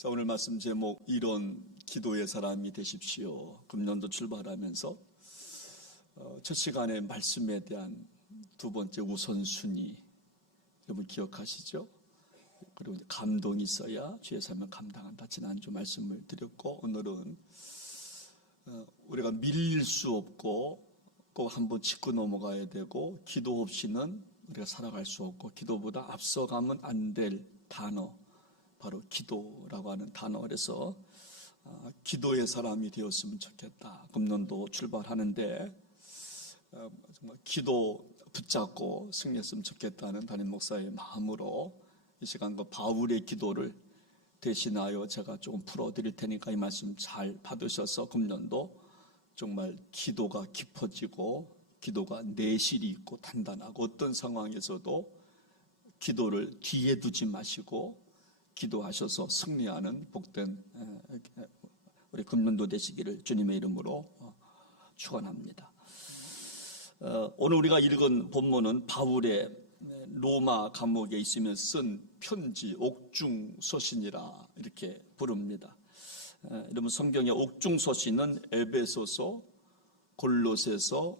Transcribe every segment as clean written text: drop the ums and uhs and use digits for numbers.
자, 오늘 말씀 제목 이런 기도의 사람이 되십시오. 금년도 출발하면서 첫 시간에 말씀에 대한 두 번째 우선순위 여러분 기억하시죠? 그리고 감동이 있어야 주의 삶을 감당한다. 지난주 말씀을 드렸고 오늘은 우리가 밀릴 수 없고 꼭 한번 짚고 넘어가야 되고 기도 없이는 우리가 살아갈 수 없고 기도보다 앞서가면 안 될 단어 바로 기도라고 하는 단어. 그래서 기도의 사람이 되었으면 좋겠다. 금년도 출발하는데 정말 기도 붙잡고 승리했으면 좋겠다는 담임 목사의 마음으로 이 시간 그 바울의 기도를 대신하여 제가 조금 풀어드릴 테니까 이 말씀 잘 받으셔서 금년도 정말 기도가 깊어지고 기도가 내실이 있고 단단하고 어떤 상황에서도 기도를 뒤에 두지 마시고 기도하셔서 승리하는 복된 우리 금년도 되시기를 주님의 이름으로 축원합니다. 오늘 우리가 읽은 본문은 바울의 로마 감옥에 있으며 쓴 편지 옥중서신이라 이렇게 부릅니다. 여러분 성경의 옥중서신은 에베소서, 골로새서,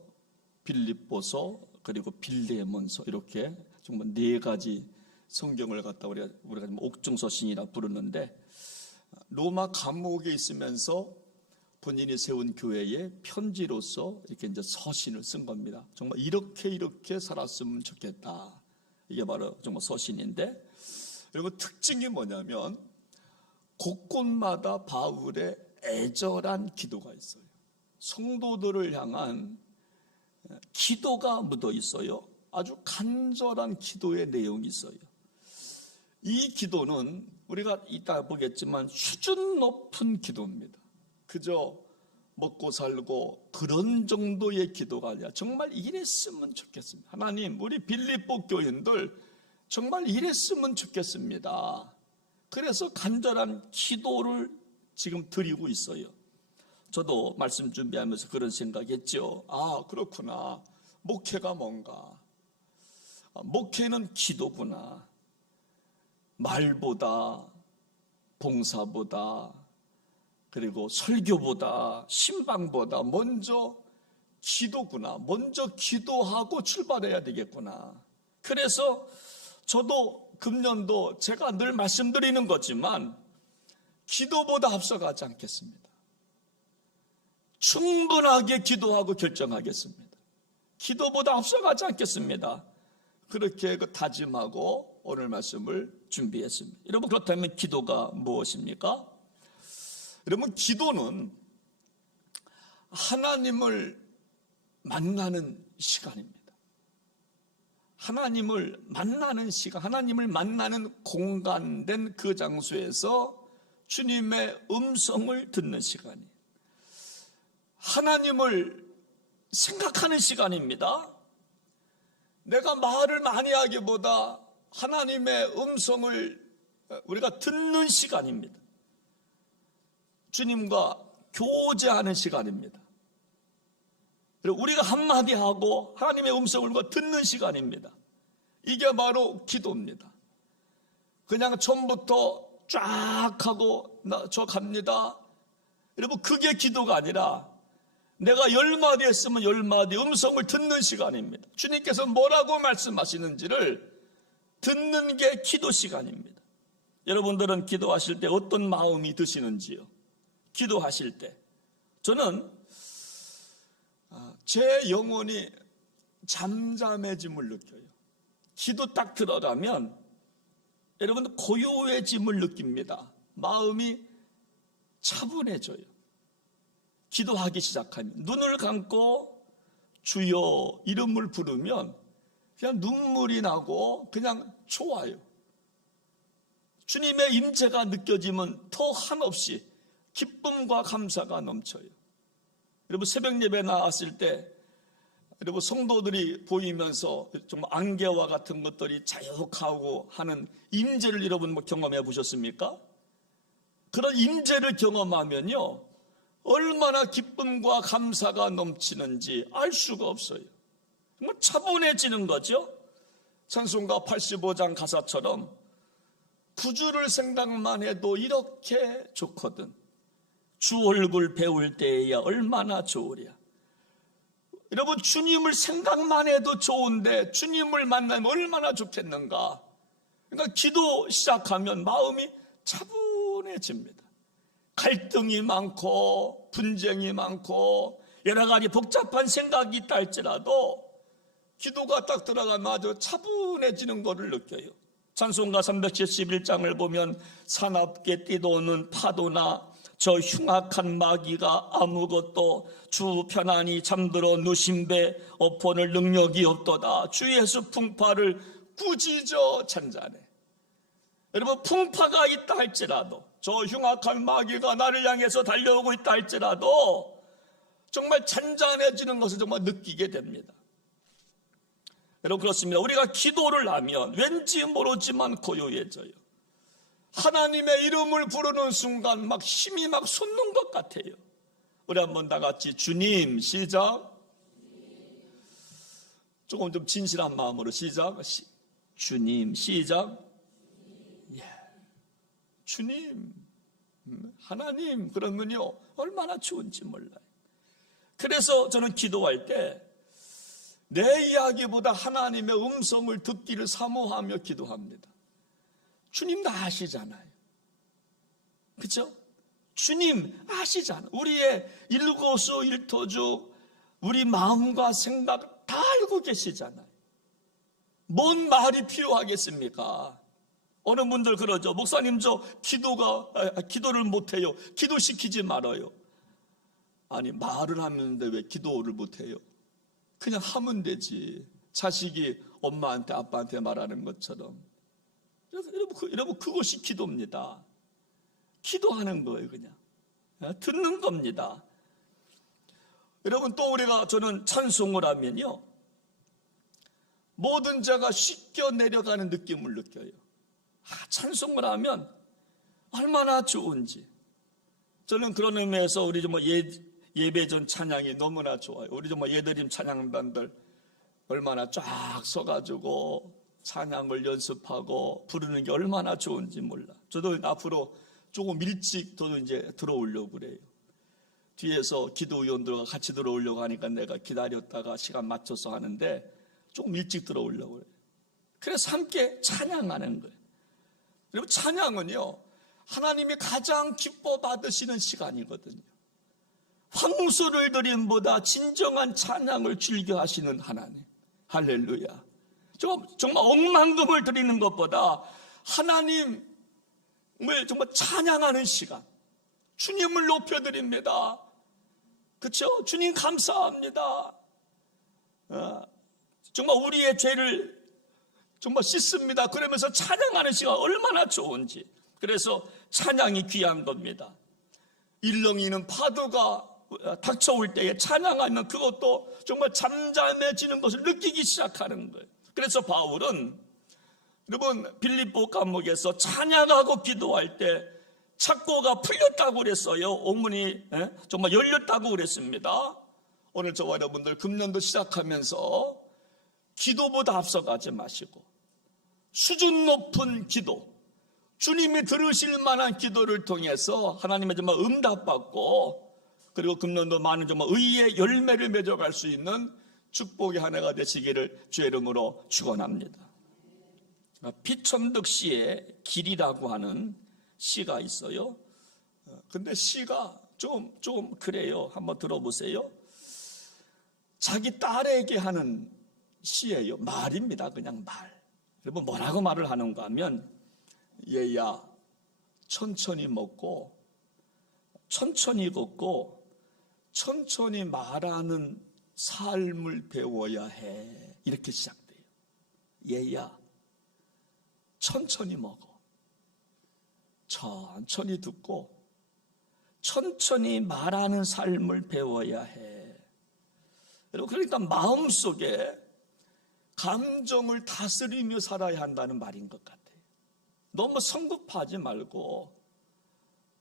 빌립보서 그리고 빌레몬서 이렇게 정말 네 가지 성경을 갖다 우리가 옥중서신이라 부르는데 로마 감옥에 있으면서 본인이 세운 교회에 편지로서 이렇게 이제 서신을 쓴 겁니다. 정말 이렇게 살았으면 좋겠다. 이게 바로 정말 서신인데 여러분 특징이 뭐냐면 곳곳마다 바울의 애절한 기도가 있어요. 성도들을 향한 기도가 묻어 있어요. 아주 간절한 기도의 내용이 있어요. 이 기도는 우리가 이따 보겠지만 수준 높은 기도입니다. 그저 먹고 살고 그런 정도의 기도가 아니라 정말 이랬으면 좋겠습니다. 하나님, 우리 빌립보 교인들 정말 이랬으면 좋겠습니다. 그래서 간절한 기도를 지금 드리고 있어요. 저도 말씀 준비하면서 그런 생각했죠. 아, 그렇구나. 목회가 뭔가. 목회는 기도구나. 말보다 봉사보다 그리고 설교보다 신방보다 먼저 기도구나. 먼저 기도하고 출발해야 되겠구나. 그래서 저도 금년도 제가 늘 말씀드리는 거지만 기도보다 앞서가지 않겠습니다. 충분하게 기도하고 결정하겠습니다. 기도보다 앞서가지 않겠습니다. 그렇게 다짐하고 오늘 말씀을 준비했습니다. 여러분 그렇다면 기도가 무엇입니까? 여러분 기도는 하나님을 만나는 시간입니다. 하나님을 만나는 시간, 하나님을 만나는 공간된 그 장소에서 주님의 음성을 듣는 시간이에요. 하나님을 생각하는 시간입니다. 내가 말을 많이 하기보다 하나님의 음성을 우리가 듣는 시간입니다. 주님과 교제하는 시간입니다. 그리고 우리가 한마디 하고 하나님의 음성을 듣는 시간입니다. 이게 바로 기도입니다. 그냥 처음부터 쫙 하고 저 갑니다. 여러분 그게 기도가 아니라 내가 10마디 했으면 10마디 음성을 듣는 시간입니다. 주님께서 뭐라고 말씀하시는지를 듣는 게 기도 시간입니다. 여러분들은 기도하실 때 어떤 마음이 드시는지요? 기도하실 때 저는 제 영혼이 잠잠해짐을 느껴요. 기도 딱 들어가면 여러분 고요해짐을 느낍니다. 마음이 차분해져요. 기도하기 시작하면 눈을 감고 주여 이름을 부르면 그냥 눈물이 나고 그냥 좋아요. 주님의 임재가 느껴지면 더 한없이 기쁨과 감사가 넘쳐요. 여러분 새벽 예배 나왔을 때 여러분 성도들이 보이면서 정말 안개와 같은 것들이 자욱하고 하는 임재를 여러분 경험해 보셨습니까? 그런 임재를 경험하면요 얼마나 기쁨과 감사가 넘치는지 알 수가 없어요. 정말 차분해지는 거죠. 찬송가 85장 가사처럼 구주를 생각만 해도 이렇게 좋거든. 주 얼굴 배울 때에야 얼마나 좋으랴. 여러분, 주님을 생각만 해도 좋은데 주님을 만나면 얼마나 좋겠는가. 그러니까 기도 시작하면 마음이 차분해집니다. 갈등이 많고 분쟁이 많고 여러 가지 복잡한 생각이 있다 할지라도 기도가 딱 들어가면 아주 차분해지는 것을 느껴요. 찬송가 371장을 보면 사납게 뛰도는 파도나 저 흉악한 마귀가 아무것도 주 편안히 잠들어 누신 배 엎어낼 능력이 없도다. 주 예수 풍파를 꾸짖어 찬잔해. 여러분, 풍파가 있다 할지라도, 저 흉악한 마귀가 나를 향해서 달려오고 있다 할지라도 정말 잔잔해지는 것을 정말 느끼게 됩니다. 여러분, 그렇습니다. 우리가 기도를 하면 왠지 모르지만 고요해져요. 하나님의 이름을 부르는 순간 막 힘이 막 솟는 것 같아요. 우리 한번 다 같이 주님 시작. 조금 좀 진실한 마음으로 시작. 주님 시작. 예. 주님, 하나님, 그러면요 얼마나 좋은지 몰라요. 그래서 저는 기도할 때 내 이야기보다 하나님의 음성을 듣기를 사모하며 기도합니다. 주님 다 아시잖아요. 그렇죠? 주님 아시잖아요. 우리의 일거수일투족, 우리 마음과 생각 다 알고 계시잖아요. 뭔 말이 필요하겠습니까? 어느 분들 그러죠. 목사님, 저 기도를 못해요. 기도시키지 말아요. 아니, 말을 하는데 왜 기도를 못해요? 그냥 하면 되지. 자식이 엄마한테 아빠한테 말하는 것처럼. 여러분, 그것이 기도입니다. 기도하는 거예요. 그냥 듣는 겁니다. 여러분, 또 저는 찬송을 하면요 모든 자가 씻겨 내려가는 느낌을 느껴요. 찬송을 하면 얼마나 좋은지. 저는 그런 의미에서 우리 좀 예배전 찬양이 너무나 좋아요. 우리 좀 예드림 찬양단들 얼마나 쫙 서가지고 찬양을 연습하고 부르는 게 얼마나 좋은지 몰라. 저도 앞으로 조금 일찍 저도 이제 들어오려고 그래요. 뒤에서 기도위원들과 같이 들어오려고 하니까 내가 기다렸다가 시간 맞춰서 하는데 조금 일찍 들어오려고 그래요. 그래서 함께 찬양하는 거예요. 여러분, 찬양은요 하나님이 가장 기뻐 받으시는 시간이거든요. 황소를 드림보다 진정한 찬양을 즐겨 하시는 하나님. 할렐루야. 정말 억만금을 드리는 것보다 하나님을 정말 찬양하는 시간, 주님을 높여드립니다. 그렇죠? 주님 감사합니다. 정말 우리의 죄를 정말 씻습니다. 그러면서 찬양하는 시간 얼마나 좋은지. 그래서 찬양이 귀한 겁니다. 일렁이는 파도가 닥쳐올 때에 찬양하면 그것도 정말 잠잠해지는 것을 느끼기 시작하는 거예요. 그래서 바울은 여러분 빌립보 감옥에서 찬양하고 기도할 때 착고가 풀렸다고 그랬어요. 옥문이 정말 열렸다고 그랬습니다. 오늘 저와 여러분들 금년도 시작하면서 기도보다 앞서가지 마시고 수준 높은 기도, 주님이 들으실 만한 기도를 통해서 하나님의 정말 응답받고 그리고 금년도 많은 정말 의의 열매를 맺어갈 수 있는 축복의 한 해가 되시기를 주의 이름으로 축원합니다. 피천득 시의 길이라고 하는 시가 있어요. 근데 시가 좀 그래요. 한번 들어보세요. 자기 딸에게 하는 시예요. 말입니다. 그냥 말. 여러분 뭐라고 말을 하는가 하면 얘야 천천히 먹고 천천히 걷고 천천히 말하는 삶을 배워야 해. 이렇게 시작돼요. 얘야 천천히 먹어. 천천히 듣고 천천히 말하는 삶을 배워야 해. 여러분 그러니까 마음속에 감정을 다스리며 살아야 한다는 말인 것 같아요. 너무 성급하지 말고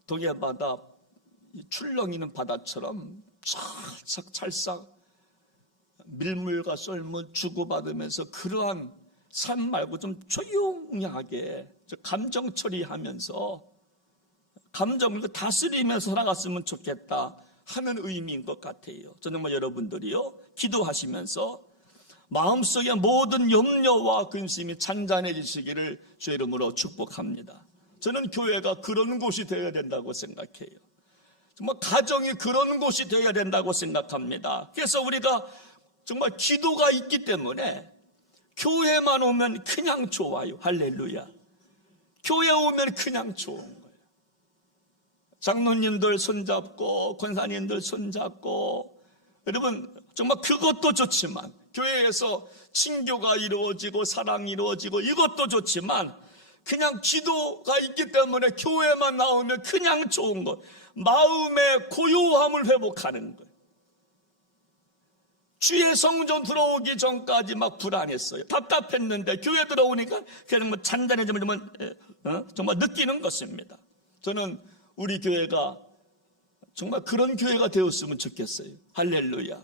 동해바다 출렁이는 바다처럼 찰싹찰싹 밀물과 썰물 주고받으면서 그러한 삶 말고 좀 조용하게 감정 처리하면서 감정을 다스리면서 살아갔으면 좋겠다 하는 의미인 것 같아요. 저는 여러분들이요, 기도하시면서 마음속의 모든 염려와 근심이 잔잔해지시기를 주의 이름으로 축복합니다. 저는 교회가 그런 곳이 되어야 된다고 생각해요. 정말 가정이 그런 곳이 되어야 된다고 생각합니다. 그래서 우리가 정말 기도가 있기 때문에 교회만 오면 그냥 좋아요. 할렐루야. 교회 오면 그냥 좋은 거예요. 장로님들 손잡고 권사님들 손잡고, 여러분 정말 그것도 좋지만, 교회에서 친교가 이루어지고 사랑이 이루어지고 이것도 좋지만, 그냥 기도가 있기 때문에 교회만 나오면 그냥 좋은 것, 마음의 고요함을 회복하는 거예요. 주의 성전 들어오기 전까지 막 불안했어요. 답답했는데 교회 들어오니까 그냥 잔잔해지면 정말 느끼는 것입니다. 저는 우리 교회가 정말 그런 교회가 되었으면 좋겠어요. 할렐루야.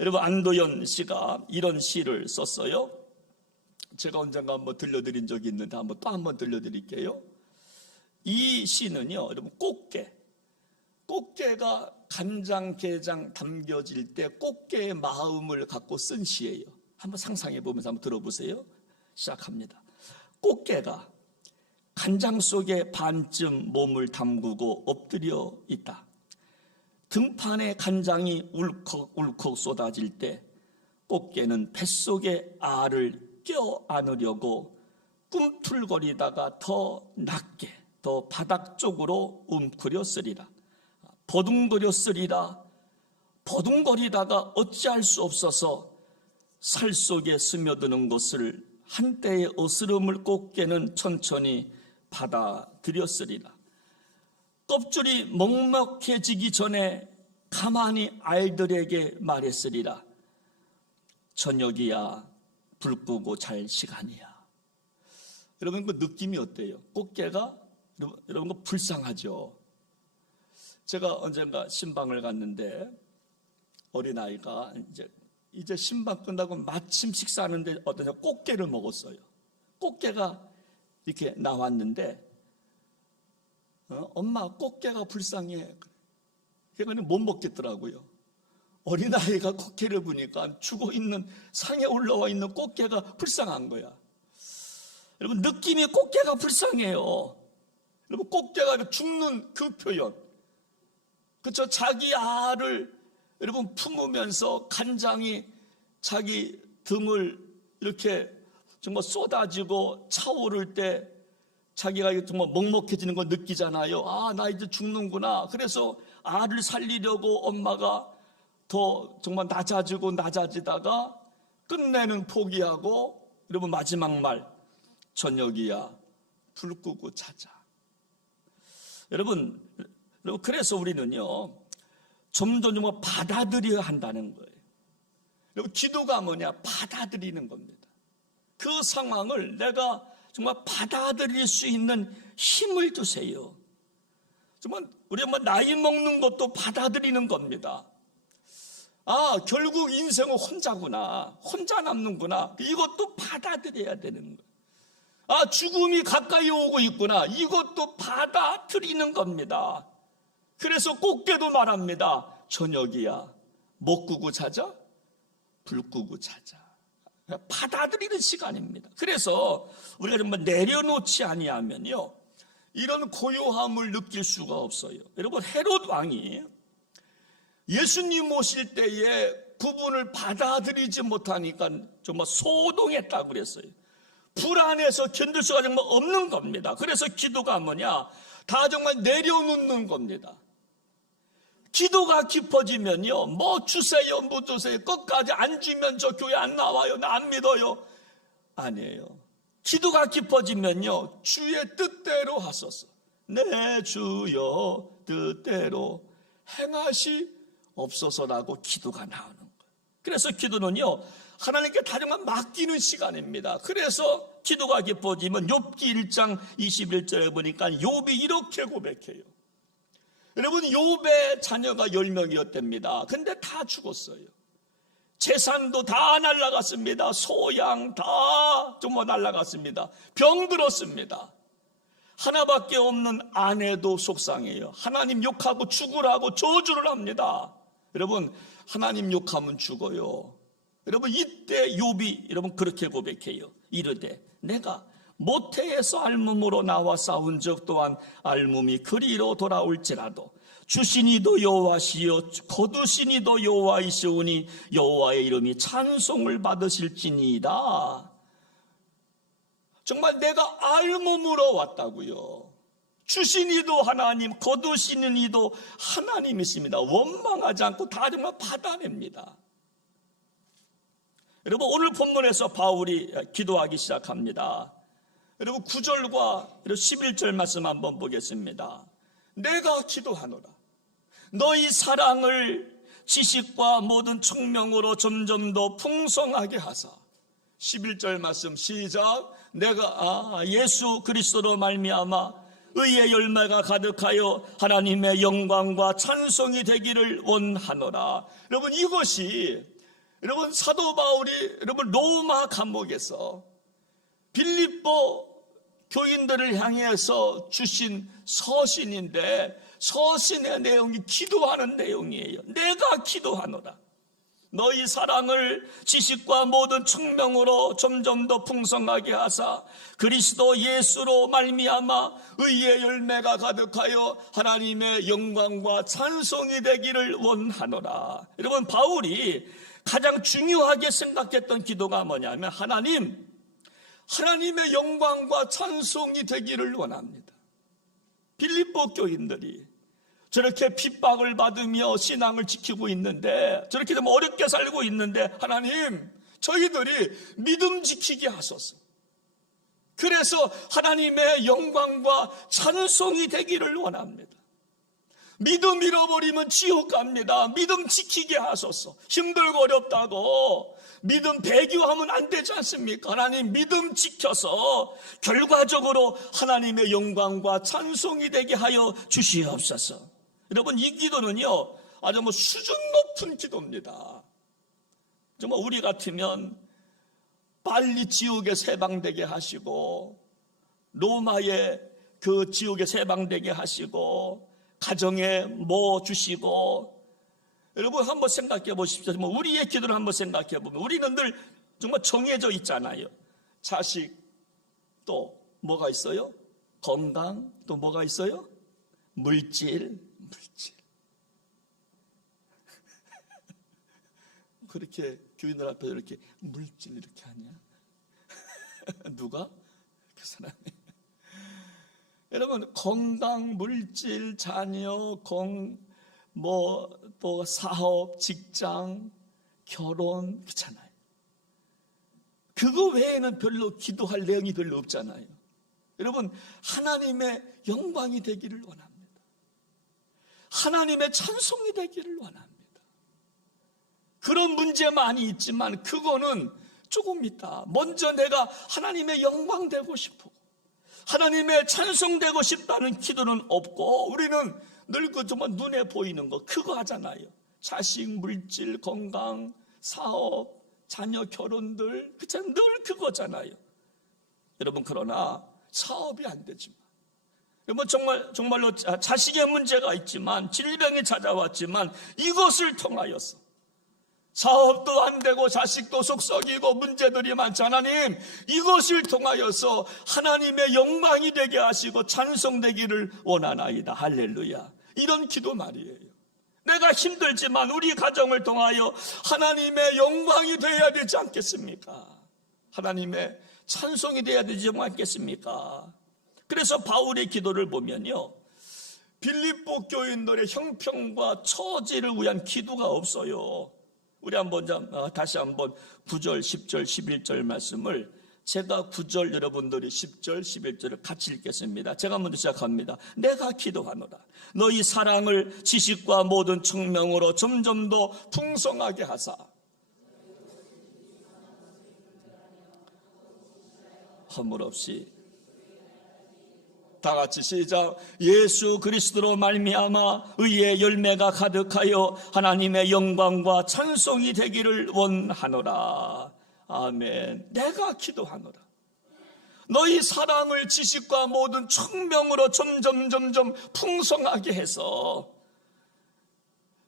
여러분, 안도연 씨가 이런 시를 썼어요. 제가 언젠가 한번 들려드린 적이 있는데 또 한번 들려드릴게요. 이 시는요, 여러분, 꽃게가 간장게장 담겨질 때 꽃게의 마음을 갖고 쓴 시예요. 한번 상상해 보면서 한번 들어보세요. 시작합니다. 꽃게가 간장 속에 반쯤 몸을 담그고 엎드려 있다. 등판에 간장이 울컥울컥 쏟아질 때 꽃게는 뱃속에 알을 껴안으려고 꿈틀거리다가 더 낮게, 더 바닥 쪽으로 움크려 쓰리라. 버둥거려 쓰리라. 버둥거리다가 어찌할 수 없어서 살 속에 스며드는 것을 한때의 어스름을 꽃게는 천천히 받아들였으리라. 껍질이 먹먹해지기 전에 가만히 알들에게 말했으리라. 저녁이야, 불 끄고 잘 시간이야. 여러분, 그 느낌이 어때요? 꽃게가 여러분 그 불쌍하죠. 제가 언젠가 신방을 갔는데 어린아이가 이제 신방 끝나고 마침 식사하는데 어떤 꽃게를 먹었어요. 꽃게가 이렇게 나왔는데 엄마, 꽃게가 불쌍해. 그러니까 못 먹겠더라고요. 어린아이가 꽃게를 보니까 죽어있는 상에 올라와 있는 꽃게가 불쌍한 거야. 여러분, 느낌이 꽃게가 불쌍해요. 여러분, 꽃게가 죽는 그 표현, 그렇죠? 자기 알을 여러분 품으면서 간장이 자기 등을 이렇게 정말 쏟아지고 차오를 때 자기가 정말 먹먹해지는 걸 느끼잖아요. 아, 나 이제 죽는구나. 그래서 알을 살리려고 엄마가 더 정말 낮아지다가 끝내는 포기하고, 여러분 마지막 말, 저녁이야, 불 끄고 자자. 여러분 그래서 우리는요, 점점 받아들여야 한다는 거예요. 여러분, 기도가 뭐냐? 받아들이는 겁니다. 그 상황을 내가 정말 받아들일 수 있는 힘을 주세요. 정말 우리가 나이 먹는 것도 받아들이는 겁니다. 아, 결국 인생은 혼자구나, 혼자 남는구나, 이것도 받아들여야 되는 거예요. 아, 죽음이 가까이 오고 있구나, 이것도 받아들이는 겁니다. 그래서 꽃게도 말합니다. 저녁이야, 못 끄고 자자, 불 끄고 자자. 받아들이는 시간입니다. 그래서 우리가 정말 내려놓지 아니하면요, 이런 고요함을 느낄 수가 없어요. 여러분, 헤롯 왕이 예수님 오실 때에 그분을 받아들이지 못하니까 정말 소동했다고 그랬어요. 불안해서 견딜 수가 정말 없는 겁니다. 그래서 기도가 뭐냐? 다 정말 내려놓는 겁니다. 기도가 깊어지면요, 뭐 주세요, 뭐 주세요, 끝까지 안 주면 저 교회 안 나와요, 나 안 믿어요. 아니에요. 기도가 깊어지면요, 주의 뜻대로 하소서. 내 주여 뜻대로 행하시옵소서라고 기도가 나오는 거예요. 그래서 기도는요, 하나님께 다 정말 맡기는 시간입니다. 그래서 기도가 깊어지면 욥기 1장 21절에 보니까 욥이 이렇게 고백해요. 여러분, 욥의 자녀가 10명이었답니다. 근데 다 죽었어요. 재산도 다 날라갔습니다. 소양 다 정말 날라갔습니다. 병들었습니다. 하나밖에 없는 아내도 속상해요. 하나님 욕하고 죽으라고 저주를 합니다. 여러분, 하나님 욕하면 죽어요. 여러분, 이때 욥이 여러분 그렇게 고백해요. 이르되 내가 모태에서 알몸으로 나와 싸운 적 또한 알몸이 그리로 돌아올지라도 주시니도 여호와시요 거두시니도 여호와이시오니 여호와의 이름이 찬송을 받으실지니이다. 정말 내가 알몸으로 왔다고요. 주시니도 하나님, 거두시는 이도 하나님이십니다. 원망하지 않고 다 정말 받아냅니다. 여러분, 오늘 본문에서 바울이 기도하기 시작합니다. 여러분, 9절과 11절 말씀 한번 보겠습니다. 내가 기도하노라. 너희 사랑을 지식과 모든 총명으로 점점 더 풍성하게 하사. 11절 말씀 시작. 내가 예수 그리스도로 말미암아 의의 열매가 가득하여 하나님의 영광과 찬송이 되기를 원하노라. 여러분, 이것이 여러분 사도 바울이 여러분 로마 감옥에서 빌립보 교인들을 향해서 주신 서신인데, 서신의 내용이 기도하는 내용이에요. 내가 기도하노라. 너희 사랑을 지식과 모든 청명으로 점점 더 풍성하게 하사 그리스도 예수로 말미암아 의의 열매가 가득하여 하나님의 영광과 찬송이 되기를 원하노라. 여러분, 바울이 가장 중요하게 생각했던 기도가 뭐냐면 하나님의 영광과 찬송이 되기를 원합니다. 빌립보 교인들이 저렇게 핍박을 받으며 신앙을 지키고 있는데, 저렇게 좀 어렵게 살고 있는데, 하나님, 저희들이 믿음 지키게 하소서. 그래서 하나님의 영광과 찬송이 되기를 원합니다. 믿음 잃어버리면 지옥 갑니다. 믿음 지키게 하소서. 힘들고 어렵다고 믿음 배교하면 안 되지 않습니까? 하나님, 믿음 지켜서 결과적으로 하나님의 영광과 찬송이 되게 하여 주시옵소서. 여러분, 이 기도는요 아주 수준 높은 기도입니다. 정말 우리 같으면 빨리 지옥에 세방되게 하시고, 로마의 그 지옥에 세방되게 하시고, 가정에 뭐 주시고. 여러분, 한번 생각해 보십시오. 우리의 기도를 한번 생각해 보면 우리는 늘 정말 정해져 있잖아요. 자식, 또 뭐가 있어요? 건강, 또 뭐가 있어요? 물질. 그렇게 교인들 앞에서 이렇게 물질 이렇게 하냐? 누가? 그 사람이. 여러분, 건강, 물질, 자녀, 또 사업, 직장, 결혼, 그렇잖아요. 그거 외에는 별로 기도할 내용이 별로 없잖아요. 여러분, 하나님의 영광이 되기를 원합니다. 하나님의 찬송이 되기를 원합니다. 그런 문제 많이 있지만 그거는 조금 있다. 먼저 내가 하나님의 영광 되고 싶고 하나님의 찬송되고 싶다는 기도는 없고, 우리는 늘 그 정말 눈에 보이는 거 그거 하잖아요. 자식, 물질, 건강, 사업, 자녀, 결혼들, 그렇잖아요. 늘 그거잖아요. 여러분, 그러나 사업이 안 되지만, 여러분, 정말로 자식의 문제가 있지만, 질병이 찾아왔지만, 이것을 통하여서 사업도 안 되고 자식도 속썩이고 문제들이 많지. 하나님, 이것을 통하여서 하나님의 영광이 되게 하시고 찬송되기를 원하나이다. 할렐루야. 이런 기도 말이에요. 내가 힘들지만 우리 가정을 통하여 하나님의 영광이 되어야 되지 않겠습니까? 하나님의 찬송이 되어야 되지 않겠습니까? 그래서 바울의 기도를 보면요, 빌립보 교인들의 형편과 처지를 위한 기도가 없어요. 우리 다시 한번 9절, 10절, 11절 말씀을, 제가 9절, 여러분들이 10절, 11절을 같이 읽겠습니다. 제가 먼저 시작합니다. 내가 기도하노라. 너희 사랑을 지식과 모든 청명으로 점점 더 풍성하게 하사 허물 없이 다 같이 시작. 예수 그리스도로 말미암아 의의 열매가 가득하여 하나님의 영광과 찬송이 되기를 원하노라. 아멘. 내가 기도하노라. 너희 사랑을 지식과 모든 청명으로 점점 풍성하게 해서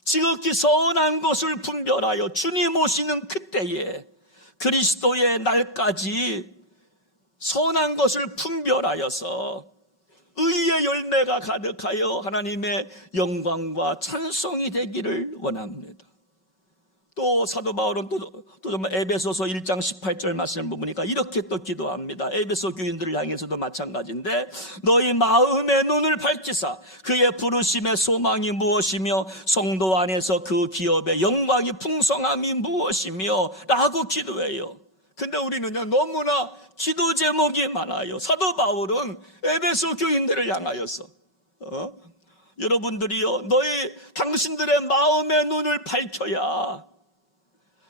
지극히 선한 것을 분별하여 주님 오시는 그때에 그리스도의 날까지 선한 것을 분별하여서 의의 열매가 가득하여 하나님의 영광과 찬송이 되기를 원합니다. 또 사도 바울은 또 정말 에베소서 1장 18절 말씀을 보니까 이렇게 또 기도합니다. 에베소 교인들을 향해서도 마찬가지인데 너희 마음의 눈을 밝히사 그의 부르심의 소망이 무엇이며 성도 안에서 그 기업의 영광이 풍성함이 무엇이며 라고 기도해요. 근데 우리는요 너무나 기도 제목이 많아요. 사도 바울은 에베소 교인들을 향하여서 여러분들이요 당신들의 마음의 눈을 밝혀야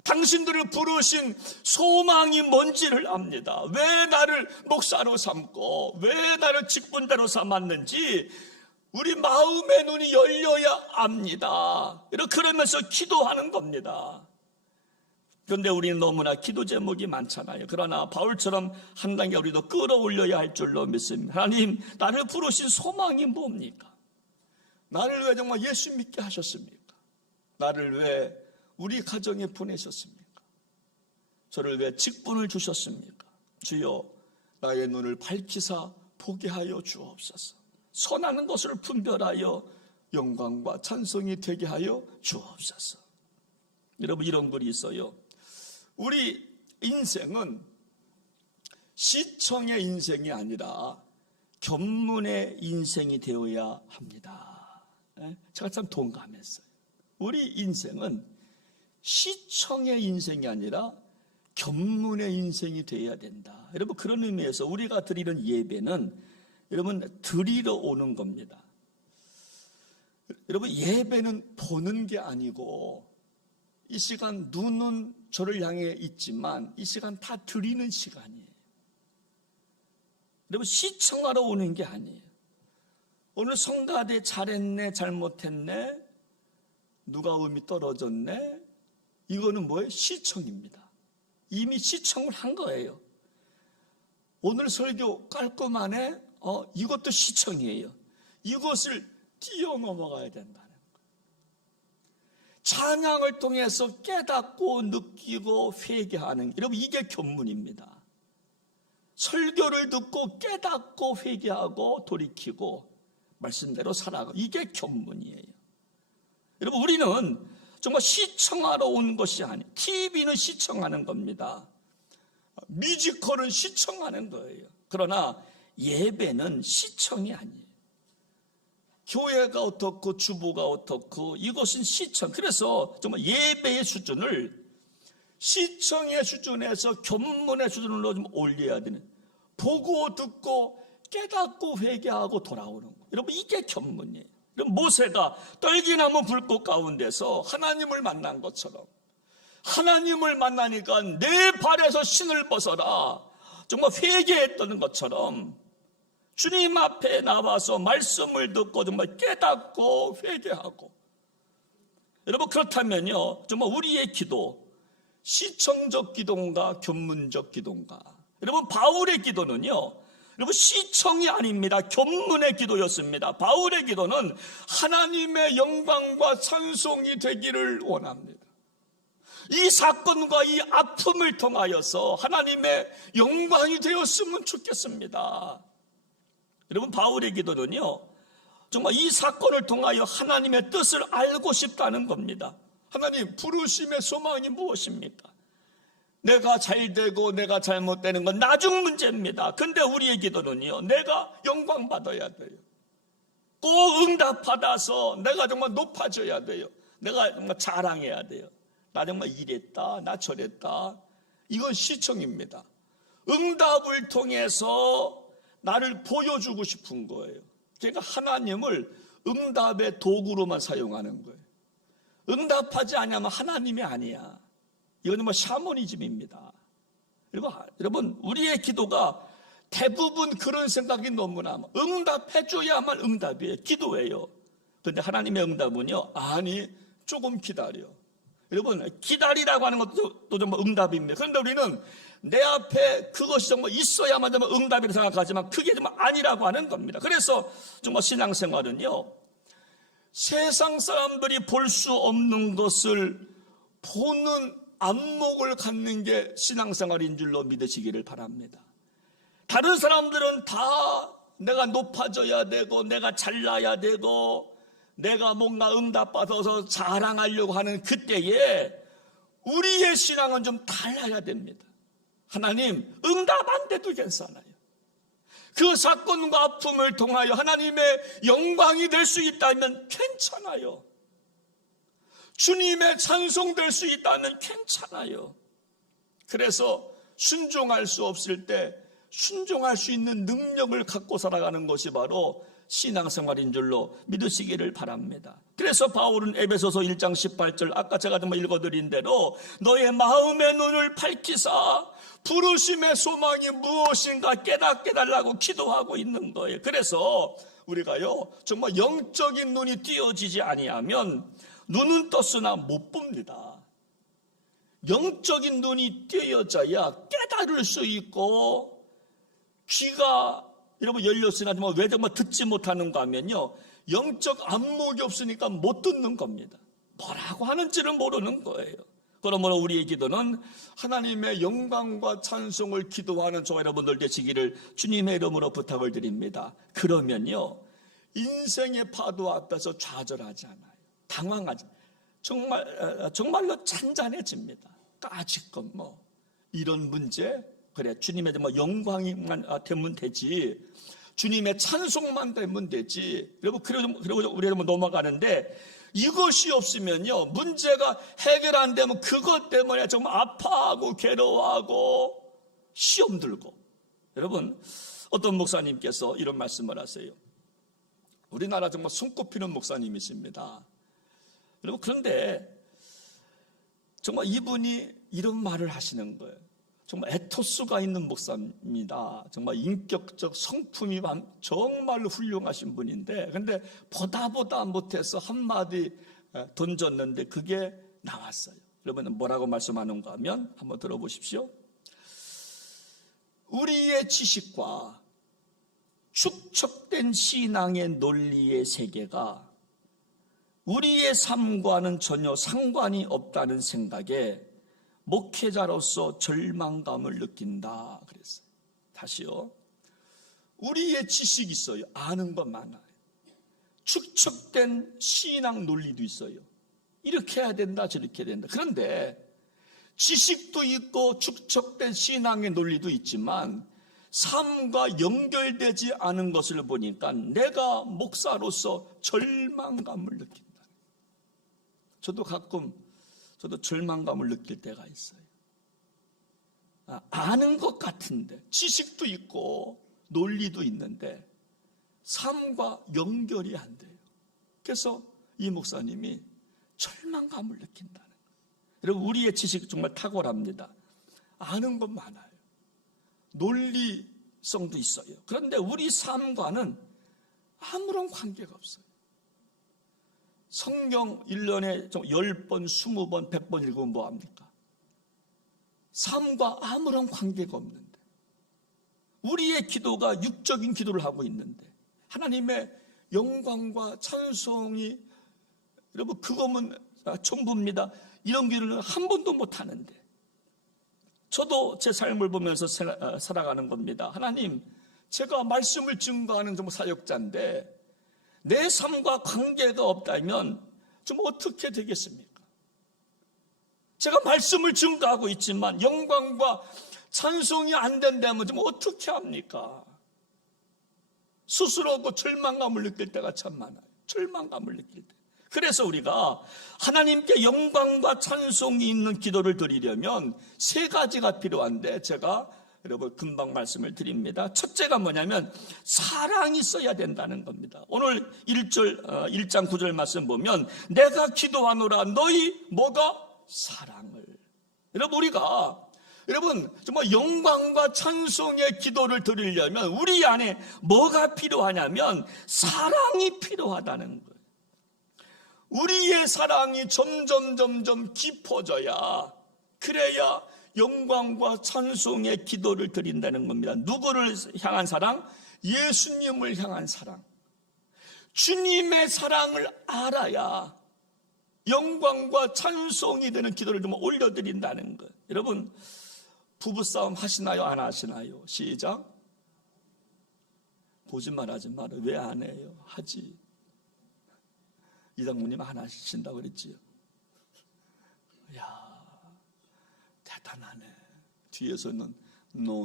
당신들을 부르신 소망이 뭔지를 압니다. 왜 나를 목사로 삼고 왜 나를 직분자로 삼았는지 우리 마음의 눈이 열려야 압니다. 그러면서 기도하는 겁니다. 그런데 우리는 너무나 기도 제목이 많잖아요. 그러나 바울처럼 한 단계 우리도 끌어올려야 할 줄로 믿습니다. 하나님, 나를 부르신 소망이 뭡니까? 나를 왜 정말 예수 믿게 하셨습니까? 나를 왜 우리 가정에 보내셨습니까? 저를 왜 직분을 주셨습니까? 주여, 나의 눈을 밝히사 보게 하여 주옵소서. 선하는 것을 분별하여 영광과 찬송이 되게 하여 주옵소서. 여러분, 이런 글이 있어요. 우리 인생은 시청의 인생이 아니라 견문의 인생이 되어야 합니다. 제가 참 동감했어요. 우리 인생은 시청의 인생이 아니라 견문의 인생이 되어야 된다. 여러분, 그런 의미에서 우리가 드리는 예배는 여러분 드리러 오는 겁니다. 여러분, 예배는 보는 게 아니고 이 시간 눈은 저를 향해 있지만 이 시간 다 드리는 시간이에요. 여러분, 시청하러 오는 게 아니에요. 오늘 성가대 잘했네 잘못했네 누가 음이 떨어졌네 이거는 뭐예요? 시청입니다. 이미 시청을 한 거예요. 오늘 설교 깔끔하네 이것도 시청이에요. 이것을 뛰어넘어가야 된다는 거예요. 찬양을 통해서 깨닫고 느끼고 회개하는, 여러분 이게 견문입니다. 설교를 듣고 깨닫고 회개하고 돌이키고 말씀대로 살아가고 이게 견문이에요. 여러분, 우리는 정말 시청하러 온 것이 아니에요. TV는 시청하는 겁니다. 뮤지컬은 시청하는 거예요. 그러나 예배는 시청이 아니에요. 교회가 어떻고 주보가 어떻고 이것은 시청. 그래서 정말 예배의 수준을 시청의 수준에서 견문의 수준으로 좀 올려야 되는, 보고 듣고 깨닫고 회개하고 돌아오는 거예요. 여러분, 이게 견문이에요. 모세가 떨기나무 불꽃 가운데서 하나님을 만난 것처럼 하나님을 만나니까 내 발에서 신을 벗어라 정말 회개했던 것처럼 주님 앞에 나와서 말씀을 듣고 정말 깨닫고 회개하고, 여러분 그렇다면요 정말 우리의 기도 시청적 기도인가 견문적 기도인가? 여러분, 바울의 기도는요 여러분 시청이 아닙니다. 견문의 기도였습니다. 바울의 기도는 하나님의 영광과 찬송이 되기를 원합니다. 이 사건과 이 아픔을 통하여서 하나님의 영광이 되었으면 좋겠습니다. 여러분, 바울의 기도는요 정말 이 사건을 통하여 하나님의 뜻을 알고 싶다는 겁니다. 하나님, 부르심의 소망이 무엇입니까? 내가 잘되고 내가 잘못되는 건 나중 문제입니다. 근데 우리의 기도는요 내가 영광 받아야 돼요. 꼭 응답받아서 내가 정말 높아져야 돼요. 내가 정말 자랑해야 돼요. 나 정말 이랬다 나 저랬다. 이건 시청입니다. 응답을 통해서 나를 보여주고 싶은 거예요. 그러니까 하나님을 응답의 도구로만 사용하는 거예요. 응답하지 않으면 하나님이 아니야. 이건 정말 샤머니즘입니다. 그리고 여러분, 우리의 기도가 대부분 그런 생각이 너무나 응답해줘야만 응답이에요. 기도예요. 그런데 하나님의 응답은요, 아니 조금 기다려. 여러분, 기다리라고 하는 것도 또 정말 응답입니다. 그런데 우리는 내 앞에 그것이 정말 있어야만 정말 응답이라고 생각하지만 그게 정말 아니라고 하는 겁니다. 그래서 정말 신앙생활은요, 세상 사람들이 볼 수 없는 것을 보는 안목을 갖는 게 신앙생활인 줄로 믿으시기를 바랍니다. 다른 사람들은 다 내가 높아져야 되고 내가 잘나야 되고 내가 뭔가 응답받아서 자랑하려고 하는 그때에 우리의 신앙은 좀 달라야 됩니다. 하나님 응답 안 돼도 괜찮아요. 그 사건과 아픔을 통하여 하나님의 영광이 될 수 있다면 괜찮아요. 주님의 찬송될 수 있다면 괜찮아요. 그래서 순종할 수 없을 때 순종할 수 있는 능력을 갖고 살아가는 것이 바로 신앙생활인 줄로 믿으시기를 바랍니다. 그래서 바울은 에베소서 1장 18절 아까 제가 정말 읽어드린 대로 너의 마음의 눈을 밝히사 부르심의 소망이 무엇인가 깨닫게 달라고 기도하고 있는 거예요. 그래서 우리가요 정말 영적인 눈이 띄어지지 아니하면 눈은 떴으나 못 봅니다. 영적인 눈이 띄어져야 깨달을 수 있고 귀가 여러분 열렸으나 왜 정말 듣지 못하는가 하면요 영적 안목이 없으니까 못 듣는 겁니다. 뭐라고 하는지를 모르는 거예요. 그러므로 우리의 기도는 하나님의 영광과 찬송을 기도하는 저와 여러분들 되시기를 주님의 이름으로 부탁을 드립니다. 그러면요 인생의 파도 앞에서 좌절하지 않아요. 당황하지 정말로 잔잔해집니다. 까짓것 이런 문제 그래 주님의 영광만 되면 되지 주님의 찬송만 되면 되지. 그리고 우리 넘어가는데 이것이 없으면요 문제가 해결 안 되면 그것 때문에 정말 아파하고 괴로워하고 시험 들고. 여러분 어떤 목사님께서 이런 말씀을 하세요. 우리나라 정말 손꼽히는 목사님이십니다. 여러분 그런데 정말 이분이 이런 말을 하시는 거예요. 정말 에토스가 있는 목사입니다. 정말 인격적 성품이 정말로 훌륭하신 분인데 근데 보다 못해서 한마디 던졌는데 그게 나왔어요. 여러분 뭐라고 말씀하는가 하면 한번 들어보십시오. 우리의 지식과 축적된 신앙의 논리의 세계가 우리의 삶과는 전혀 상관이 없다는 생각에 목회자로서 절망감을 느낀다 그랬어요. 다시요. 우리의 지식이 있어요. 아는 것 많아요. 축적된 신앙 논리도 있어요. 이렇게 해야 된다 저렇게 해야 된다. 그런데 지식도 있고 축적된 신앙의 논리도 있지만 삶과 연결되지 않은 것을 보니까 내가 목사로서 절망감을 느낀다. 저도 가끔 절망감을 느낄 때가 있어요. 아는 것 같은데 지식도 있고 논리도 있는데 삶과 연결이 안 돼요. 그래서 이 목사님이 절망감을 느낀다는 거예요. 여러분 우리의 지식 정말 탁월합니다. 아는 것 많아요. 논리성도 있어요. 그런데 우리 삶과는 아무런 관계가 없어요. 성경 1년에 10번, 20번, 100번 읽으면 뭐합니까? 삶과 아무런 관계가 없는데 우리의 기도가 육적인 기도를 하고 있는데 하나님의 영광과 찬송이 여러분 그거면 전부입니다. 이런 기도는 한 번도 못하는데 저도 제 삶을 보면서 살아가는 겁니다. 하나님 제가 말씀을 증거하는 사역자인데 내 삶과 관계가 없다면 좀 어떻게 되겠습니까? 제가 말씀을 증거하고 있지만 영광과 찬송이 안 된다면 좀 어떻게 합니까? 스스로 절망감을 느낄 때가 참 많아요. 절망감을 느낄 때. 그래서 우리가 하나님께 영광과 찬송이 있는 기도를 드리려면 세 가지가 필요한데 제가 여러분 금방 말씀을 드립니다. 첫째가 뭐냐면 사랑이 있어야 된다는 겁니다. 오늘 1장 9절 말씀 보면 내가 기도하노라 너희 뭐가? 사랑을. 여러분 우리가 여러분, 정말 영광과 찬송의 기도를 드리려면 우리 안에 뭐가 필요하냐면 사랑이 필요하다는 거예요. 우리의 사랑이 점점 깊어져야, 그래야 영광과 찬송의 기도를 드린다는 겁니다. 누구를 향한 사랑? 예수님을 향한 사랑. 주님의 사랑을 알아야 영광과 찬송이 되는 기도를 좀 올려드린다는 것. 여러분, 부부싸움 하시나요? 안 하시나요? 시작. 거짓말하지 마라. 왜 안 해요? 하지. 이장모님 안 하신다고 그랬지요. 야, 대단하네. 뒤에서는 노.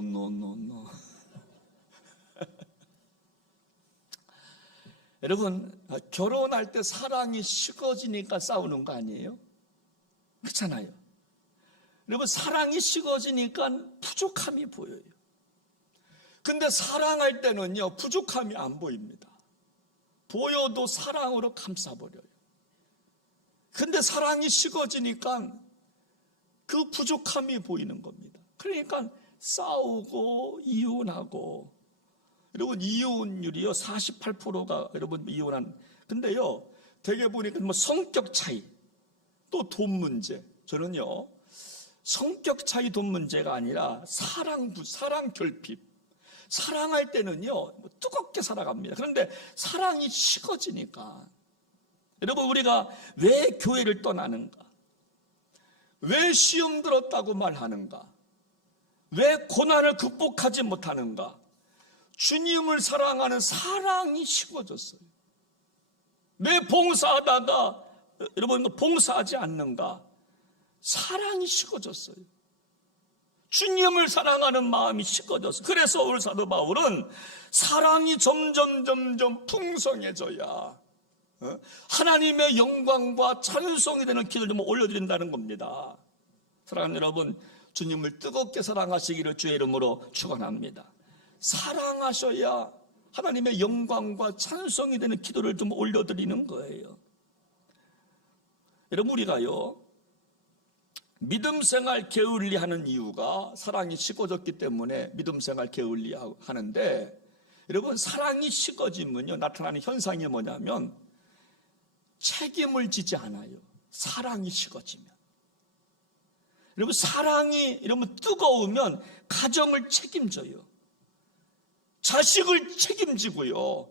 여러분, 결혼할 때 사랑이 식어지니까 싸우는 거 아니에요? 그렇잖아요. 여러분, 사랑이 식어지니까 부족함이 보여요. 근데 사랑할 때는요, 부족함이 안 보입니다. 보여도 사랑으로 감싸버려요. 근데 사랑이 식어지니까 그 부족함이 보이는 겁니다. 그러니까 싸우고 이혼하고. 여러분, 이혼율이요 48%가 여러분 이혼한. 근데요, 되게 보니까 뭐 성격 차이, 또 돈 문제. 저는요, 성격 차이, 돈 문제가 아니라 사랑 결핍. 사랑할 때는요, 뜨겁게 살아갑니다. 그런데 사랑이 식어지니까. 여러분, 우리가 왜 교회를 떠나는가? 왜 시험 들었다고 말하는가? 왜 고난을 극복하지 못하는가? 주님을 사랑하는 사랑이 식어졌어요. 왜 봉사하다가 여러분 봉사하지 않는가? 사랑이 식어졌어요. 주님을 사랑하는 마음이 식어졌어요. 그래서 오늘 사도 바울은 사랑이 점점 풍성해져야 하나님의 영광과 찬송이 되는 기도를 좀 올려드린다는 겁니다. 사랑하는 여러분, 주님을 뜨겁게 사랑하시기를 주의 이름으로 축원합니다. 사랑하셔야 하나님의 영광과 찬송이 되는 기도를 좀 올려드리는 거예요. 여러분, 우리가요, 믿음 생활 게을리 하는 이유가 사랑이 식어졌기 때문에 믿음 생활 게을리 하는데, 여러분, 사랑이 식어지면요, 나타나는 현상이 뭐냐면 책임을 지지 않아요. 사랑이 식어지면. 여러분, 사랑이 여러분 뜨거우면 가정을 책임져요. 자식을 책임지고요.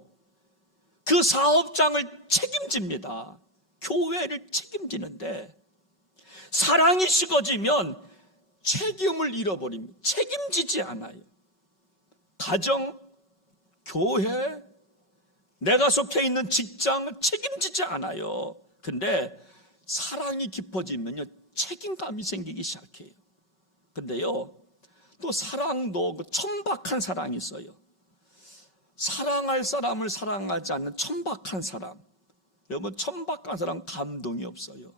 그 사업장을 책임집니다. 교회를 책임지는데, 사랑이 식어지면 책임을 잃어버립니다. 책임지지 않아요. 가정, 교회, 내가 속해 있는 직장을 책임지지 않아요. 근데 사랑이 깊어지면요, 책임감이 생기기 시작해요. 근데요, 또 사랑도 그 천박한 사랑이 있어요. 사랑할 사람을 사랑하지 않는 천박한 사람. 여러분, 천박한 사람 감동이 없어요.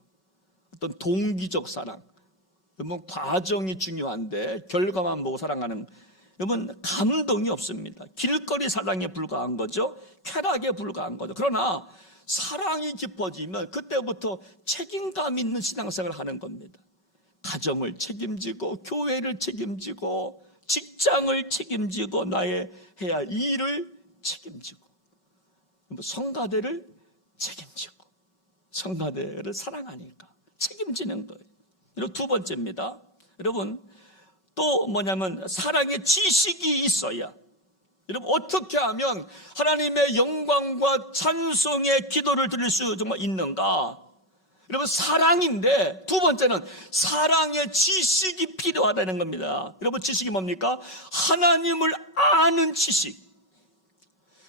어떤 동기적 사랑. 여러분, 과정이 중요한데 결과만 보고 사랑하는, 여러분, 감동이 없습니다. 길거리 사랑에 불과한 거죠. 쾌락에 불과한 거죠. 그러나 사랑이 깊어지면 그때부터 책임감 있는 신앙생활을 하는 겁니다. 가정을 책임지고, 교회를 책임지고, 직장을 책임지고, 나의 해야 할 일을 책임지고, 성가대를 책임지고, 성가대를 사랑하니까 책임지는 거예요. 그리고 두 번째입니다. 여러분, 또 뭐냐면 사랑의 지식이 있어야. 여러분, 어떻게 하면 하나님의 영광과 찬송의 기도를 드릴 수 정말 있는가? 여러분, 사랑인데 두 번째는 사랑의 지식이 필요하다는 겁니다. 여러분, 지식이 뭡니까? 하나님을 아는 지식.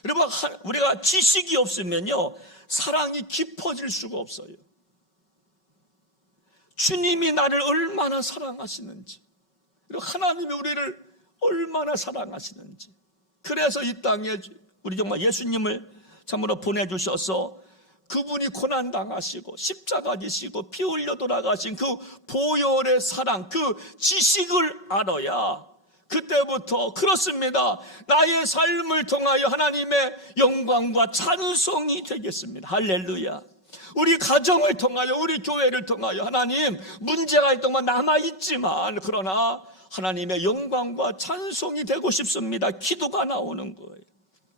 여러분, 우리가 지식이 없으면요, 사랑이 깊어질 수가 없어요. 주님이 나를 얼마나 사랑하시는지, 그리고 하나님이 우리를 얼마나 사랑하시는지. 그래서 이 땅에 우리 정말 예수님을 참으로 보내주셔서 그분이 고난당하시고 십자가 지시고 피 흘려 돌아가신 그 보혈의 사랑, 그 지식을 알아야 그때부터, 그렇습니다, 나의 삶을 통하여 하나님의 영광과 찬송이 되겠습니다. 할렐루야. 우리 가정을 통하여, 우리 교회를 통하여, 하나님, 문제가 있동안 남아있지만 그러나 하나님의 영광과 찬송이 되고 싶습니다. 기도가 나오는 거예요.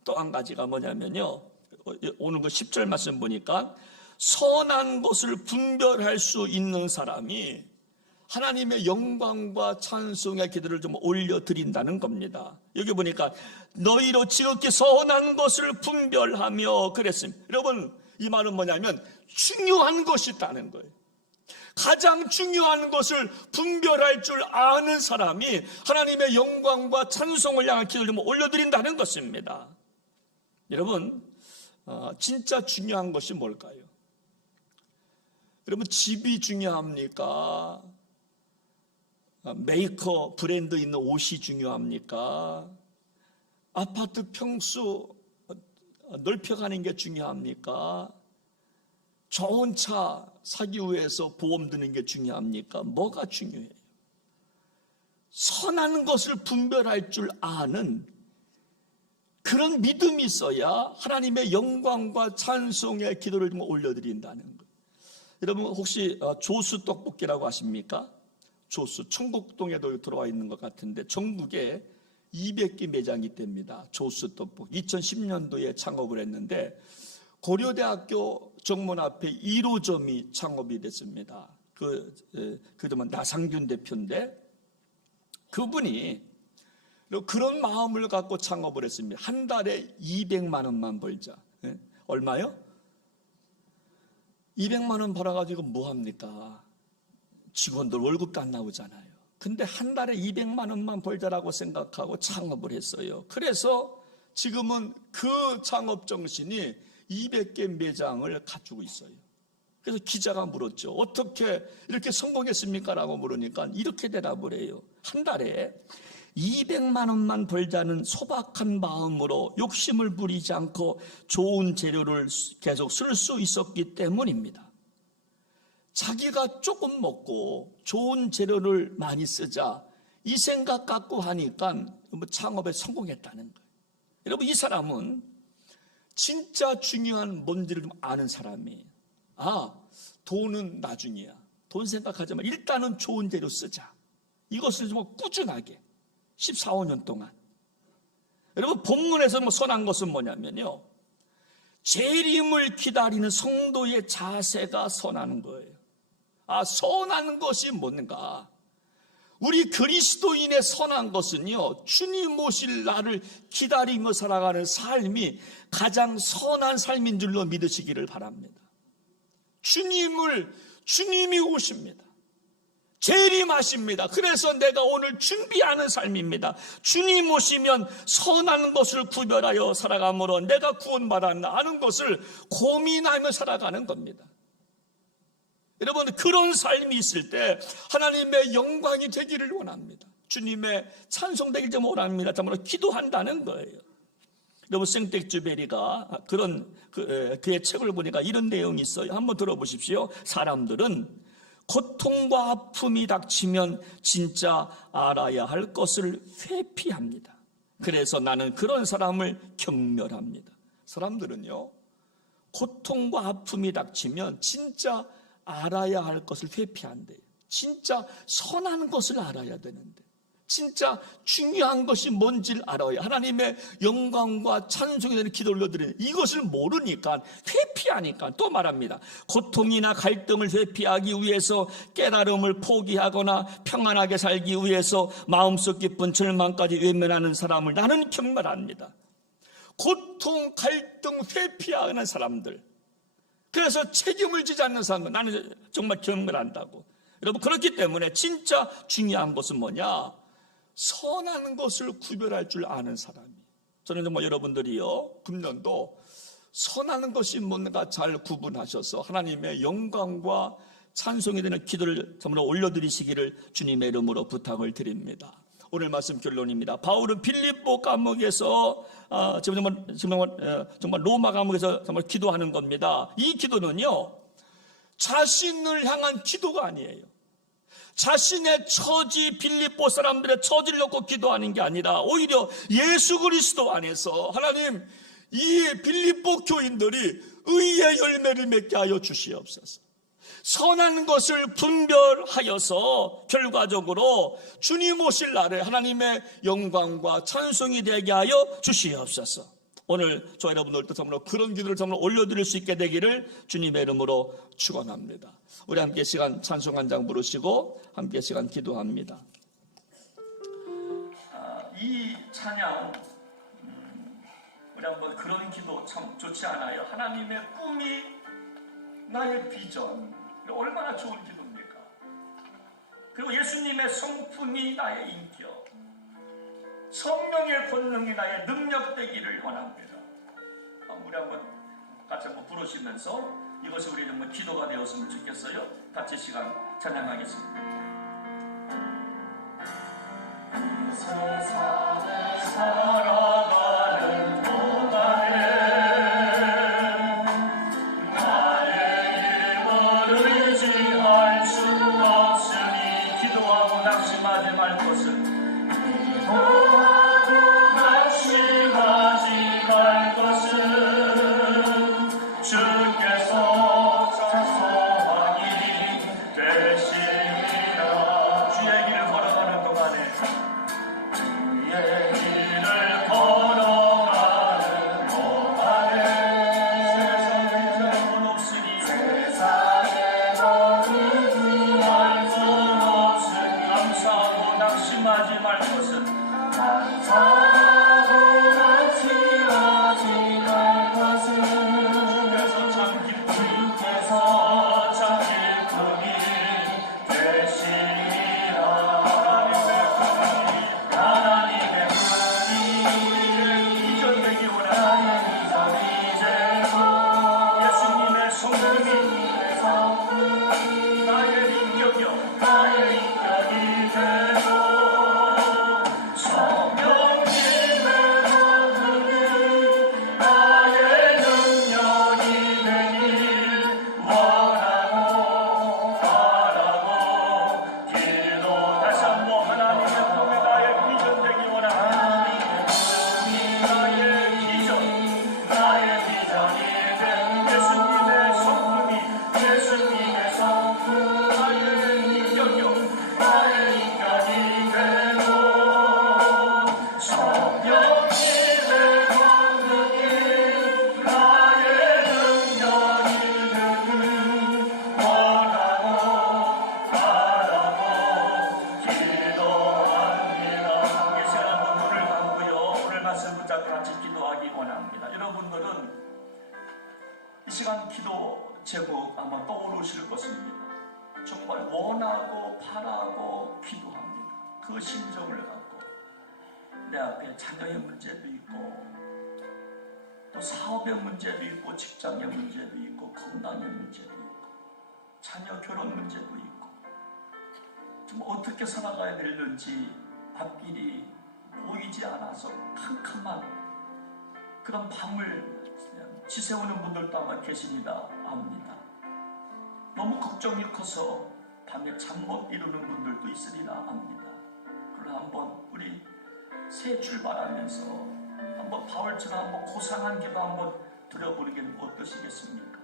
또 한 가지가 뭐냐면요, 오늘 그 10절 말씀 보니까 선한 것을 분별할 수 있는 사람이 하나님의 영광과 찬송의 기도를 좀 올려드린다는 겁니다. 여기 보니까 너희로 지극히 선한 것을 분별하며 그랬습니다. 여러분, 이 말은 뭐냐면 중요한 것이 있다는 거예요. 가장 중요한 것을 분별할 줄 아는 사람이 하나님의 영광과 찬송을 향한 기도를 좀 올려드린다는 것입니다. 여러분, 진짜 중요한 것이 뭘까요? 여러분, 집이 중요합니까? 메이커 브랜드 있는 옷이 중요합니까? 아파트 평수 넓혀가는 게 중요합니까? 좋은 차 사기 위해서 보험 드는 게 중요합니까? 뭐가 중요해요? 선한 것을 분별할 줄 아는 그런 믿음이 있어야 하나님의 영광과 찬송의 기도를 좀 올려드린다는 거예요. 여러분, 혹시 조수 떡볶이라고 아십니까? 조수, 청곡동에도 들어와 있는 것 같은데 전국에 200개 매장이 있답니다. 조수 떡볶이 2010년도에 창업을 했는데 고려대학교 정문 앞에 1호점이 창업이 됐습니다. 그동안 나상균 대표인데 그분이 그런 마음을 갖고 창업을 했습니다. 한 달에 200만 원만 벌자. 얼마요? 200만 원 벌어가지고 뭐합니까? 직원들 월급도 안 나오잖아요. 근데 한 달에 200만 원만 벌자라고 생각하고 창업을 했어요. 그래서 지금은 그 창업 정신이 200개 매장을 갖추고 있어요. 그래서 기자가 물었죠. 어떻게 이렇게 성공했습니까? 라고 물으니까 이렇게 대답을 해요. 한 달에 200만 원만 벌자는 소박한 마음으로 욕심을 부리지 않고 좋은 재료를 계속 쓸 수 있었기 때문입니다. 자기가 조금 먹고 좋은 재료를 많이 쓰자 이 생각 갖고 하니까 창업에 성공했다는 거예요. 여러분, 이 사람은 진짜 중요한 뭔지를 좀 아는 사람이에요. 돈은 나중이야. 돈 생각하지 마. 일단은 좋은 재료 쓰자. 이것을 좀 꾸준하게 14, 15년 동안. 여러분, 본문에서 선한 것은 뭐냐면요, 재림을 기다리는 성도의 자세가 선한 거예요. 선한 것이 뭔가? 우리 그리스도인의 선한 것은요, 주님 오실 날을 기다리며 살아가는 삶이 가장 선한 삶인 줄로 믿으시기를 바랍니다. 주님이 오십니다. 재림하십니다. 그래서 내가 오늘 준비하는 삶입니다. 주님 오시면 선한 것을 구별하여 살아가므로 내가 구원받았나 하는 것을 고민하며 살아가는 겁니다. 여러분, 그런 삶이 있을 때 하나님의 영광이 되기를 원합니다. 주님의 찬송되기를 원합니다. 정말로 기도한다는 거예요. 여러분, 생텍쥐베리가 그의 책을 보니까 이런 내용이 있어요. 한번 들어보십시오. 사람들은 고통과 아픔이 닥치면 진짜 알아야 할 것을 회피합니다. 그래서 나는 그런 사람을 경멸합니다. 사람들은요, 고통과 아픔이 닥치면 진짜 알아야 할 것을 회피한대요. 진짜 선한 것을 알아야 되는데, 진짜 중요한 것이 뭔지를 알아야 하나님의 영광과 찬송이 되는 기도를 올려드리는 이것을 모르니까 회피하니까 또 말합니다. 고통이나 갈등을 회피하기 위해서 깨달음을 포기하거나 평안하게 살기 위해서 마음속 깊은 절망까지 외면하는 사람을 나는 경멸합니다. 고통, 갈등 회피하는 사람들, 그래서 책임을 지지 않는 사람들 나는 정말 경멸한다고. 여러분, 그렇기 때문에 진짜 중요한 것은 뭐냐? 선한 것을 구별할 줄 아는 사람이. 저는 정말 여러분들이요, 금년도 선한 것이 뭔가 잘 구분하셔서 하나님의 영광과 찬송이 되는 기도를 정말 올려드리시기를 주님의 이름으로 부탁을 드립니다. 오늘 말씀 결론입니다. 바울은 빌립보 감옥에서 정말 로마 감옥에서 정말 기도하는 겁니다. 이 기도는요, 자신을 향한 기도가 아니에요. 자신의 처지, 빌립보 사람들의 처지를 놓고 기도하는 게 아니라 오히려 예수 그리스도 안에서 하나님, 이 빌립보 교인들이 의의 열매를 맺게 하여 주시옵소서. 선한 것을 분별하여서 결과적으로 주님 오실 날에 하나님의 영광과 찬송이 되게 하여 주시옵소서. 오늘 저 여러분들도 정말 그런 기도를 정말 올려드릴 수 있게 되기를 주님의 이름으로 축원합니다. 우리 함께 시간 찬송 한 장 부르시고 함께 시간 기도합니다. 이 찬양 우리 한번 그런 기도 참 좋지 않아요? 하나님의 꿈이 나의 비전, 얼마나 좋은 기도입니까? 그리고 예수님의 성품이 나의 인격, 성령의 권능이 나의 능력 되기를 원합니다. 우리 한번 같이 한번 부르시면서 이것이 우리 정말 기도가 되었으면 좋겠어요. 같이 시간 찬양하겠습니다. 이 세상을 살아가는 동안에 나의 힘을 의지할 수 없으니 기도하고 낙심하지 말 것을 기도하고 낙심하지 말 것은 주께서 찬송하기 되시리라. 주의 길을 걸어가는 동안에 주의 길을 걸어가는 동안에 세상에 돈 없으니 세상에 돈 없으니 감사하고 낙심하지 말 것은 감사하고 낙심하지 말 것은 주께서 참 기쁨이 되시리라. 하나님의 꿈이 이전되기 원하는 예수님의 성품이 나의 인격이요 나의 인격이 되고 성령님의 권능이 나의 능력이 되길 원하고 바라고 기도. 다시 한번 하나님의 꿈이 나의 비전 되기 원하는 나의 비전 나의 비전이 된 예수님의 성품이 예수님의 성품 나의 인격이요 나의 인격이 되고 성령님의 권능이 나의 능력이 되길 원하고 바라고 기도합니다. 이 시간 한번 눈을 감고요 오늘 말씀 붙잡고 같이 기도하기 원합니다. 여러분들은 이 시간 기도 제목 한번 떠오르실 것입니다. 정말 원하고 바라고 기도합니다. 그 심정을 갖고 내 앞에 자녀의 문제도 있고 또 사업의 문제도 있고 직장의 문제도 있고 건강의 문제도 있고 자녀 결혼 문제도 있고 좀 어떻게 살아가야 되는지 앞길이 보이지 않아서 캄캄한 그런 밤을 지새우는 분들도 아마 계십니다. 압니다. 너무 걱정이 커서 밤에 잠 못 이루는 분들도 있으리라 압니다. 그러나 한번 우리 새 출발하면서 한번 바울처럼 한번 고상한 기도 한번 드려보는 게 어떠시겠습니까?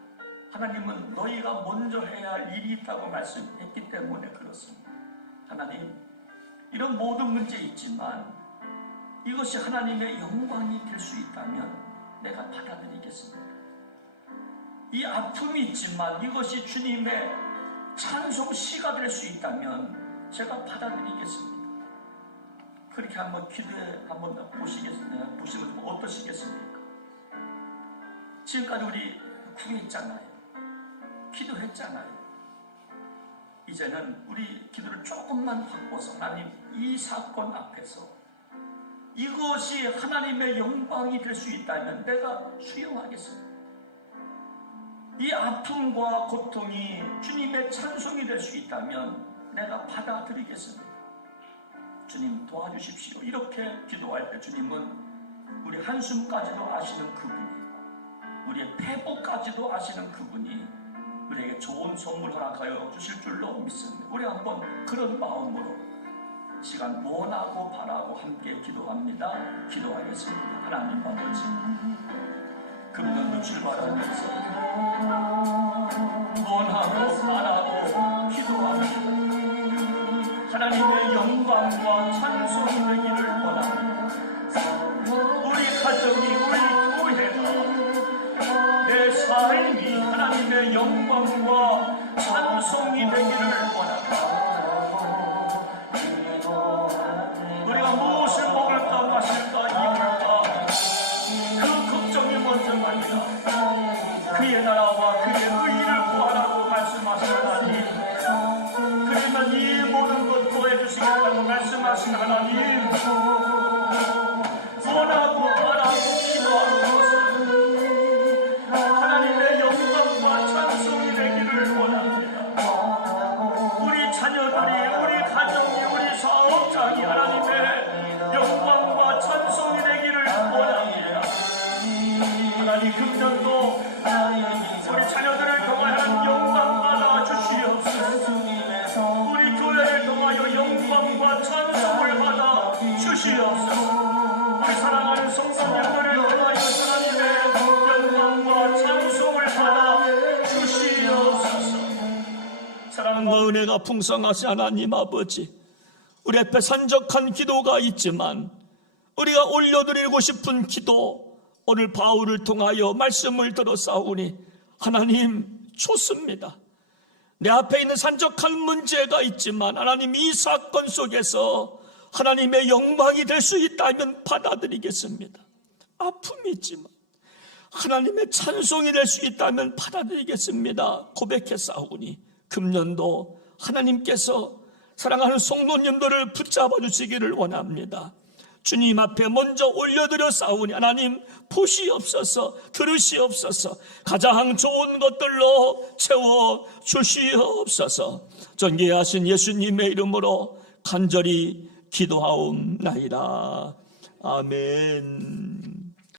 하나님은 너희가 먼저 해야 할 일이 있다고 말씀했기 때문에 그렇습니다. 하나님, 이런 모든 문제 있지만 이것이 하나님의 영광이 될 수 있다면 내가 받아들이겠습니다. 이 아픔이 있지만 이것이 주님의 찬송 시가 될 수 있다면 제가 받아들이겠습니다. 그렇게 한번 기도해 한번 보시겠습니까? 보시면 좀 어떠시겠습니까? 지금까지 우리 구했잖아요. 기도했잖아요. 이제는 우리 기도를 조금만 바꿔서 하나님 이 사건 앞에서 이것이 하나님의 영광이 될 수 있다면 내가 수용하겠습니다. 이 아픔과 고통이 주님의 찬송이 될 수 있다면 내가 받아들이겠습니다. 주님 도와주십시오. 이렇게 기도할 때 주님은 우리 한숨까지도 아시는 그분이, 우리의 폐부까지도 아시는 그분이 우리에게 좋은 선물 허락하여 주실 줄로 믿습니다. 우리 한번 그런 마음으로 시간 원하고 바라고 함께 기도합니다. 기도하겠습니다. 하나님 아버지, 금년도 출발하면서 원하고 하나님의 영광과 찬송이 되기를 원합니다. 우리가 무엇을 먹을까 마실까 입을까 그 걱정이 먼저가 아니라 그의 나라와 그의 의를 구하라고 말씀하신 하나님, 그러면 이 모든 것 구해주시겠다고 말씀하신 하나님, 원하고 바라고 기도하는 것은 하나님의 영광과 찬송이 되기를 원합니다. 우리 자녀들이, 우리 가정이, 우리 사업장이 하나님의 영광과 찬송이 되기를 원합니다. 하나님, 금년도 우리 자녀들을 통하여 영광 받아 주시옵소서. 우리 교회를 통하여 영광과 찬송을 받아 주시옵소서. 우리 사랑하는 성도님들을 통하여 하나님의 영광과 찬송을 받아 주시옵소서. 사랑과 은혜가 풍성하신 하나님 아버지, 우리 앞에 산적한 기도가 있지만 우리가 올려드리고 싶은 기도, 오늘 바울을 통하여 말씀을 들었사오니 하나님 좋습니다. 내 앞에 있는 산적한 문제가 있지만 하나님, 이 사건 속에서 하나님의 영광이 될 수 있다면 받아들이겠습니다. 아픔이 있지만 하나님의 찬송이 될 수 있다면 받아들이겠습니다. 고백했사오니 금년도 하나님께서 사랑하는 성도님들을 붙잡아 주시기를 원합니다. 주님 앞에 먼저 올려드려 싸우니 하나님 보시옵소서, 들으시옵소서, 가장 좋은 것들로 채워 주시옵소서. 존귀하신 예수님의 이름으로 간절히 기도하옵나이다. 아멘.